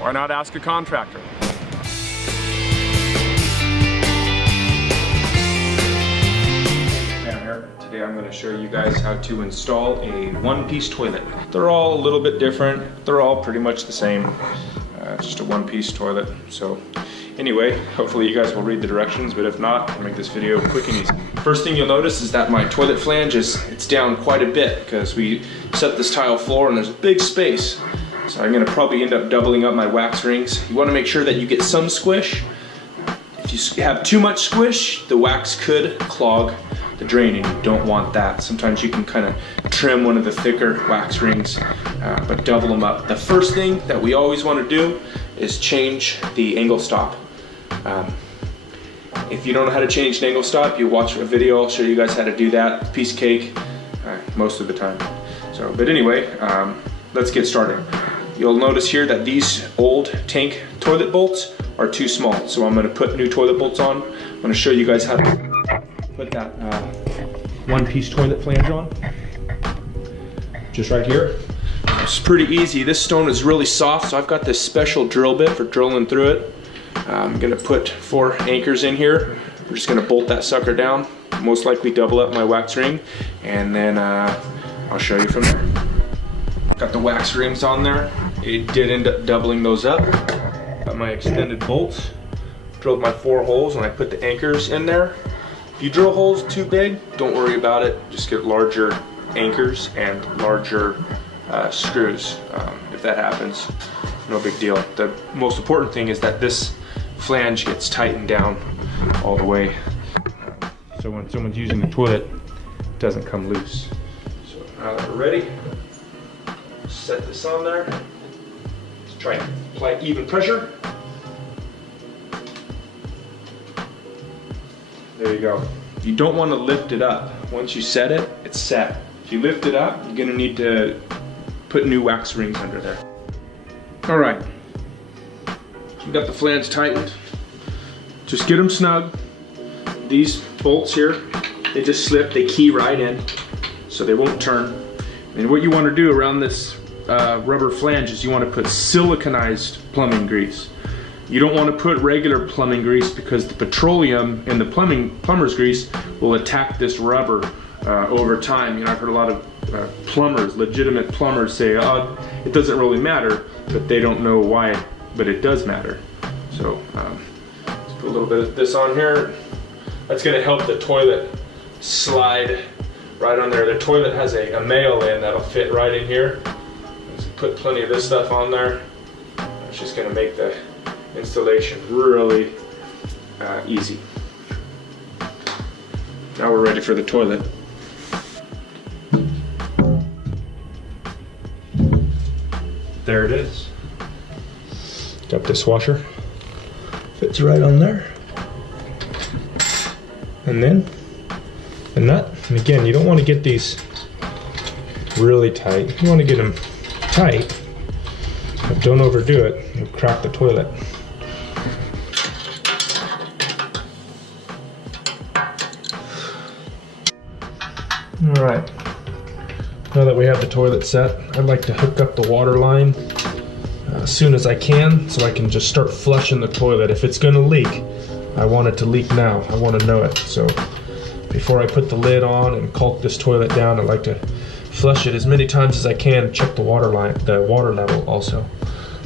Why not ask a contractor? Today I'm going to show you guys how to install a one-piece toilet. They're all a little bit different. They're all pretty much the same. Just a one-piece toilet. So anyway, hopefully you guys will read the directions, but if not, I'll make this video quick and easy. First thing you'll notice is that my toilet flange it's down quite a bit because we set this tile floor and there's a big space. So I'm going to probably end up doubling up my wax rings. You want to make sure that you get some squish. If you have too much squish, the wax could clog the drain and you don't want that. Sometimes you can kind of trim one of the thicker wax rings, but double them up. The first thing that we always want to do is change the angle stop. If you don't know how to change an angle stop, you watch a video, I'll show you guys how to do that. Piece of cake, most of the time. So, but anyway, let's get started. You'll notice here that these old tank toilet bolts are too small. So I'm gonna put new toilet bolts on. I'm gonna show you guys how to put that one-piece toilet flange on. Just right here. It's pretty easy. This stone is really soft, so I've got this special drill bit for drilling through it. I'm gonna put 4 anchors in here. We're just gonna bolt that sucker down, most likely double up my wax ring, and then I'll show you from there. Got the wax rings on there. It did end up doubling those up. Got my extended bolts. Drilled my 4 holes and I put the anchors in there. If you drill holes too big, don't worry about it. Just get larger anchors and larger screws. If that happens, no big deal. The most important thing is that this flange gets tightened down all the way. So when someone's using the toilet, it doesn't come loose. So now that we're ready, set this on there. Let's try and apply even pressure. There you go. You don't want to lift it up. Once you set it, it's set. If you lift it up, you're gonna need to put new wax rings under there. All right, we got the flange tightened. Just get them snug. These bolts here, they just slip, they key right in, so they won't turn. And what you want to do around this rubber flange is you want to put siliconized plumbing grease. You don't want to put regular plumbing grease because the petroleum in the plumber's grease will attack this rubber over time. You know, I've heard a lot of plumbers, legitimate plumbers say, oh, it doesn't really matter, but they don't know why, but it does matter. So let's put a little bit of this on here. That's going to help the toilet slide right on there. The toilet has a mail in that'll fit right in here. Let's put plenty of this stuff on there. It's just going to make the installation really easy. Now we're ready for the toilet. There it is. Got this washer. Fits right on there. And then the nut. And again, you don't want to get these really tight. You want to get them tight, but don't overdo it. You'll crack the toilet. All right. Now that we have the toilet set, I'd like to hook up the water line as soon as I can so I can just start flushing the toilet. If it's going to leak, I want it to leak now. I want to know it. So before I put the lid on and caulk this toilet down, I'd like to flush it as many times as I can. Check the water line, the water level also.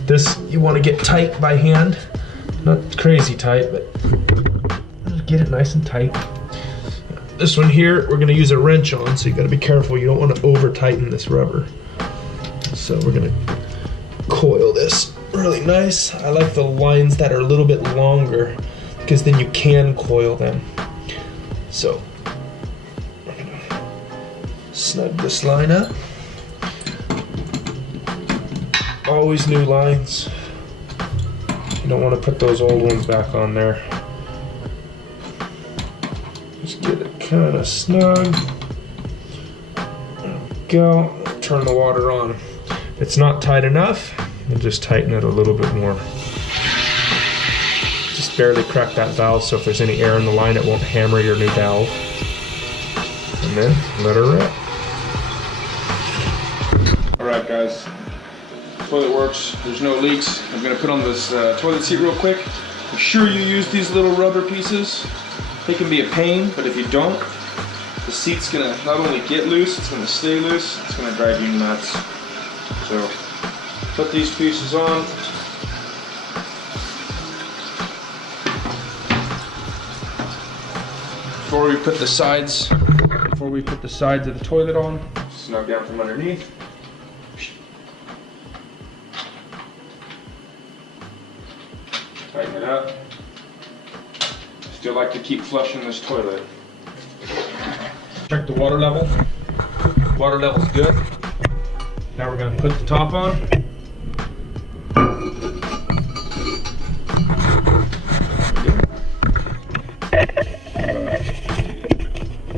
This you want to get tight by hand, not crazy tight, but just get it nice and tight. This one here, we're going to use a wrench on, so you got to be careful. You don't want to over tighten this rubber. So we're going to coil this really nice. I like the lines that are a little bit longer because then you can coil them. So we're going to snug this line up. Always new lines. You don't want to put those old ones back on there. Just get it kind of snug. There we go. Turn the water on. If it's not tight enough, and just tighten it a little bit more. Just barely crack that valve, so if there's any air in the line, it won't hammer your new valve. And then let her rip. All right, guys. Toilet works, there's no leaks. I'm gonna put on this toilet seat real quick. Make sure you use these little rubber pieces. They can be a pain, but if you don't, the seat's gonna not only get loose, it's gonna stay loose, it's gonna drive you nuts. So, put these pieces on. Before we put the sides of the toilet on, snug down from underneath. Tighten it up. Still like to keep flushing this toilet. Check the water level. Water level's good. Now we're gonna put the top on.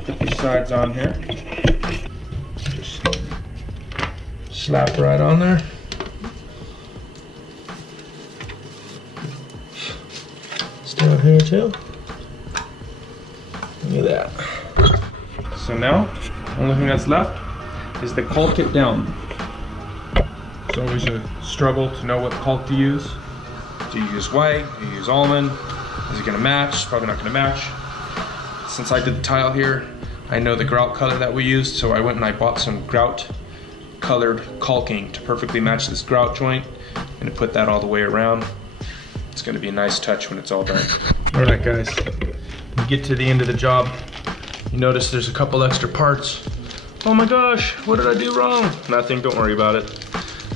Put the sides on here. Just slap right on there. Down here too. Look at that. So now, the only thing that's left is to caulk it down. It's always a struggle to know what caulk to use. Do you use white? Do you use almond? Is it gonna match? It's probably not gonna match. Since I did the tile here, I know the grout color that we used, so I went and I bought some grout colored caulking to perfectly match this grout joint, and to put that all the way around. It's gonna be a nice touch when it's all done. All right, guys, you get to the end of the job, you notice there's a couple extra parts. Oh my gosh, what did I do wrong? Nothing, don't worry about it.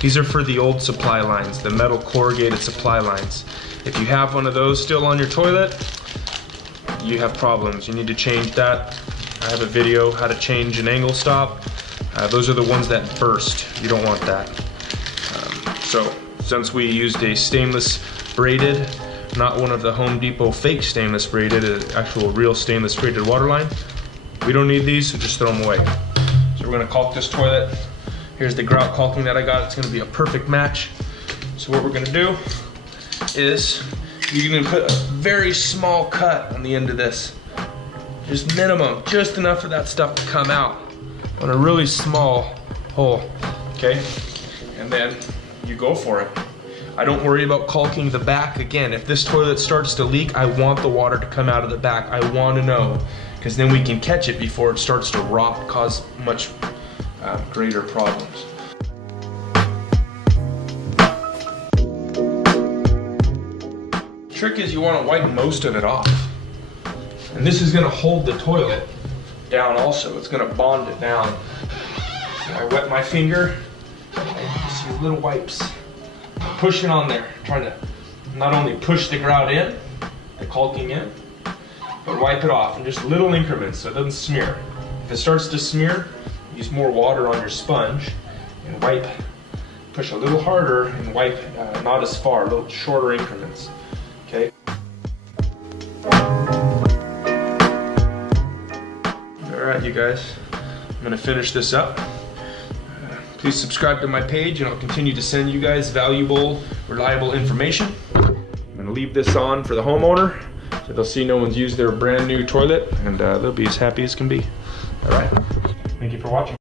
These are for the old supply lines, the metal corrugated supply lines. If you have one of those still on your toilet, you have problems. You need to change that. I have a video how to change an angle stop. Those are the ones that burst. You don't want that. So since we used a stainless braided, not one of the Home Depot fake stainless braided, an actual real stainless braided water line, we don't need these, so just throw them away. So we're gonna caulk this toilet. Here's the grout caulking that I got. It's gonna be a perfect match. So what we're gonna do is you're gonna put a very small cut on the end of this. Just minimum, just enough for that stuff to come out on a really small hole, okay? And then you go for it. I don't worry about caulking the back. Again, if this toilet starts to leak, I want the water to come out of the back. I want to know, because then we can catch it before it starts to rot, cause much greater problems. The trick is you want to wipe most of it off. And this is going to hold the toilet down also. It's going to bond it down. So I wet my finger, and see little wipes. Pushing on there, trying to not only push the grout in, the caulking in, but wipe it off in just little increments so it doesn't smear. If it starts to smear, use more water on your sponge and wipe, push a little harder and wipe not as far, a little shorter increments, okay? All right, you guys, I'm gonna finish this up. Please subscribe to my page and I'll continue to send you guys valuable, reliable information. I'm gonna leave this on for the homeowner so they'll see no one's used their brand new toilet, and they'll be as happy as can be. All right, thank you for watching.